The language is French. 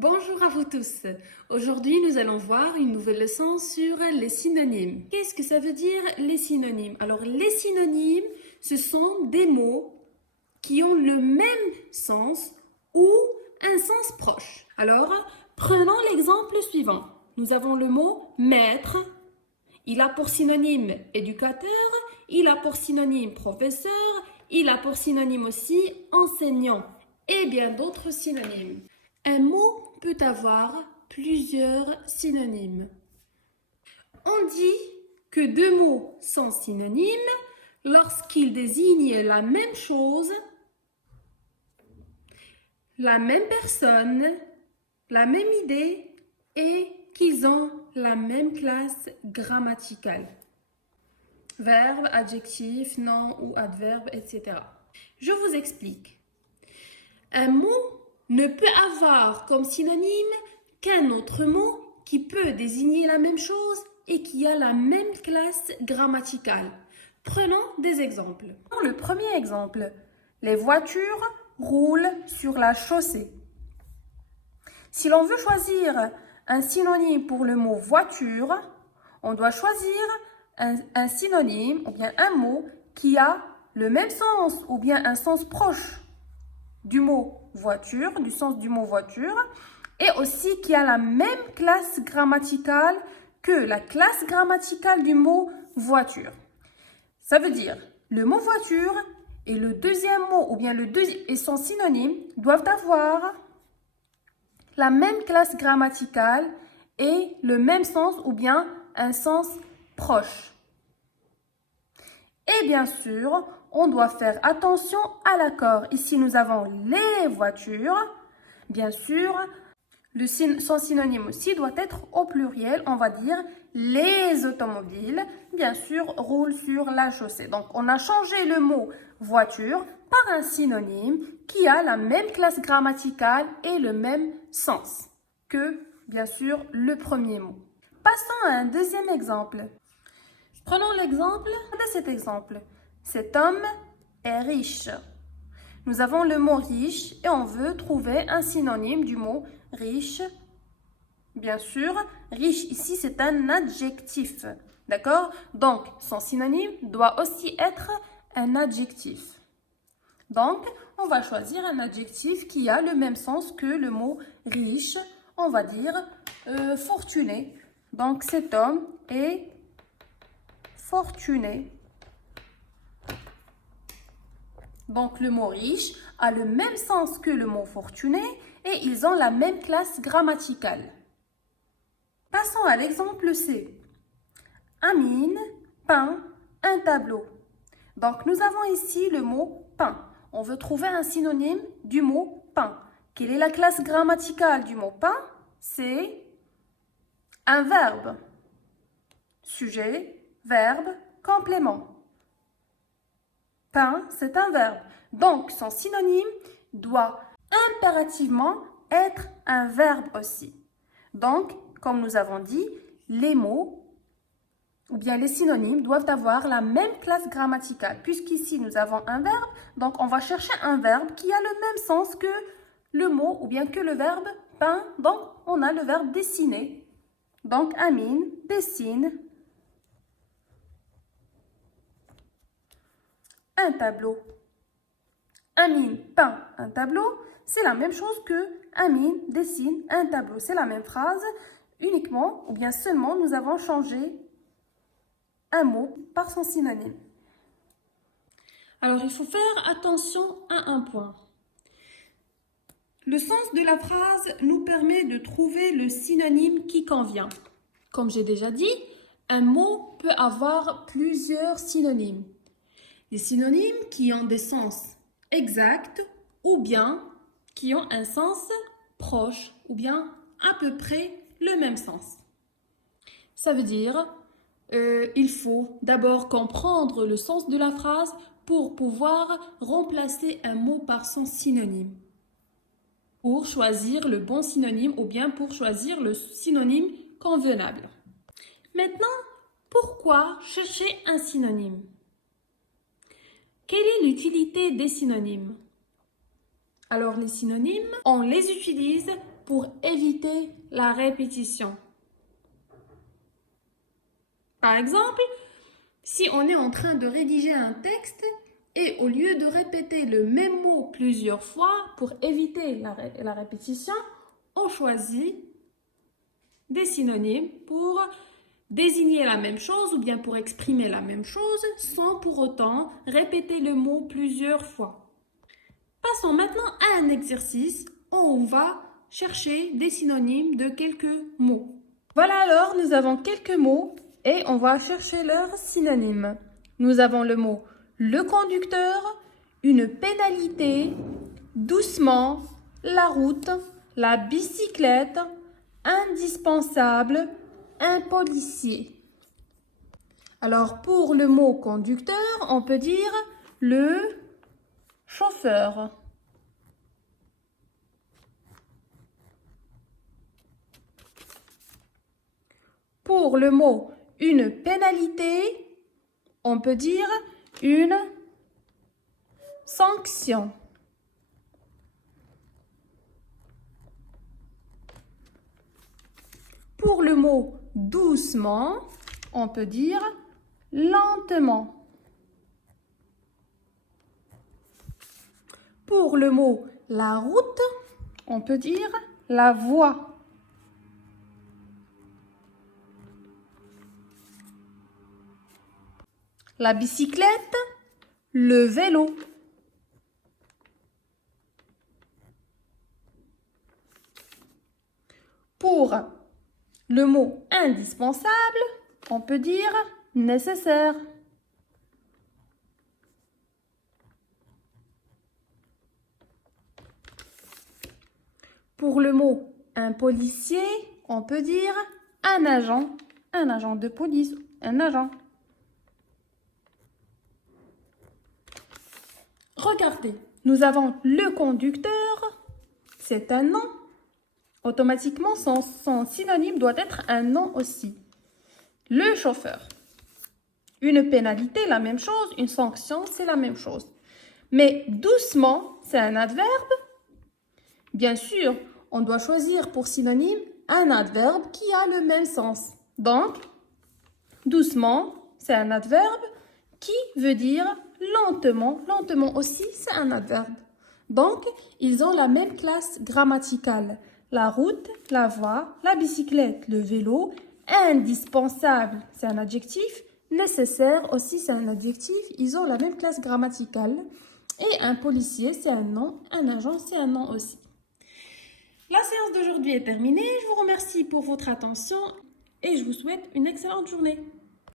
Bonjour à vous tous. Aujourd'hui, nous allons voir une nouvelle leçon sur les synonymes. Qu'est-ce que ça veut dire les synonymes? Alors, les synonymes, ce sont des mots qui ont le même sens ou un sens proche. Alors, prenons l'exemple suivant. Nous avons le mot maître. Il a pour synonyme éducateur, il a pour synonyme professeur, il a pour synonyme aussi enseignant et bien d'autres synonymes. Un mot peut avoir plusieurs synonymes. On dit que deux mots sont synonymes lorsqu'ils désignent la même chose, la même personne, la même idée et qu'ils ont la même classe grammaticale. Verbe, adjectif, nom ou adverbe, etc. Je vous explique. Un mot ne peut avoir comme synonyme qu'un autre mot qui peut désigner la même chose et qui a la même classe grammaticale. Prenons des exemples. Le premier exemple, les voitures roulent sur la chaussée. Si l'on veut choisir un synonyme pour le mot voiture, on doit choisir un synonyme ou bien un mot qui a le même sens ou bien un sens proche du mot voiture, du sens du mot voiture, et aussi qui a la même classe grammaticale que la classe grammaticale du mot voiture. Ça veut dire, le mot voiture et le deuxième mot, ou bien et son synonyme, doivent avoir la même classe grammaticale et le même sens, ou bien un sens proche. Et bien sûr, on doit faire attention à l'accord. Ici, nous avons les voitures. Bien sûr, son synonyme aussi doit être au pluriel. On va dire les automobiles, bien sûr, roulent sur la chaussée. Donc, on a changé le mot voiture par un synonyme qui a la même classe grammaticale et le même sens que, bien sûr, le premier mot. Passons à un deuxième exemple. Prenons l'exemple de cet exemple. Cet homme est riche. Nous avons le mot riche et on veut trouver un synonyme du mot riche. Bien sûr, riche ici c'est un adjectif. D'accord? Donc, son synonyme doit aussi être un adjectif. Donc, on va choisir un adjectif qui a le même sens que le mot riche. On va dire fortuné. Donc, cet homme est fortuné. Donc, le mot riche a le même sens que le mot fortuné et ils ont la même classe grammaticale. Passons à l'exemple C. Amine peint un tableau. Donc, nous avons ici le mot peint. On veut trouver un synonyme du mot peint. Quelle est la classe grammaticale du mot peint? C'est un verbe. Sujet, verbe, complément. Peint, c'est un verbe. Donc, son synonyme doit impérativement être un verbe aussi. Donc, comme nous avons dit, les mots ou bien les synonymes doivent avoir la même classe grammaticale. Puisqu'ici, nous avons un verbe, donc on va chercher un verbe qui a le même sens que le mot ou bien que le verbe peint. Donc, on a le verbe dessiner. Donc, Amine dessine un tableau. Amine peint un tableau, c'est la même chose que Amine dessine un tableau. C'est la même phrase, uniquement ou bien seulement nous avons changé un mot par son synonyme. Alors, il faut faire attention à un point. Le sens de la phrase nous permet de trouver le synonyme qui convient. Comme j'ai déjà dit, un mot peut avoir plusieurs synonymes. Des synonymes qui ont des sens exacts ou bien qui ont un sens proche ou bien à peu près le même sens. Ça veut dire il faut d'abord comprendre le sens de la phrase pour pouvoir remplacer un mot par son synonyme. Pour choisir le bon synonyme ou bien pour choisir le synonyme convenable. Maintenant, pourquoi chercher un synonyme? Quelle est l'utilité des synonymes? Alors, les synonymes, on les utilise pour éviter la répétition. Par exemple, si on est en train de rédiger un texte et au lieu de répéter le même mot plusieurs fois pour éviter la répétition, on choisit des synonymes pour désigner la même chose ou bien pour exprimer la même chose sans pour autant répéter le mot plusieurs fois. Passons maintenant à un exercice où on va chercher des synonymes de quelques mots. Voilà, alors nous avons quelques mots et on va chercher leurs synonymes. Nous avons le mot le conducteur, une pénalité, doucement, la route, la bicyclette, indispensable, un policier. Alors pour le mot conducteur, on peut dire le chauffeur. Pour le mot une pénalité, on peut dire une sanction. Pour le mot doucement, on peut dire lentement. Pour le mot la route, on peut dire la voie. La bicyclette, le vélo. Pour le mot indispensable, on peut dire nécessaire. Pour le mot un policier, on peut dire un agent de police, un agent. Regardez, nous avons le conducteur, c'est un nom. Automatiquement, son synonyme doit être un nom aussi. Le chauffeur. Une pénalité, la même chose. Une sanction, c'est la même chose. Mais doucement, c'est un adverbe. Bien sûr, on doit choisir pour synonyme un adverbe qui a le même sens. Donc, doucement, c'est un adverbe qui veut dire lentement. Lentement aussi, c'est un adverbe. Donc, ils ont la même classe grammaticale. La route, la voie, la bicyclette, le vélo. Indispensable, c'est un adjectif. Nécessaire aussi, c'est un adjectif. Ils ont la même classe grammaticale. Et un policier, c'est un nom. Un agent, c'est un nom aussi. La séance d'aujourd'hui est terminée. Je vous remercie pour votre attention et je vous souhaite une excellente journée.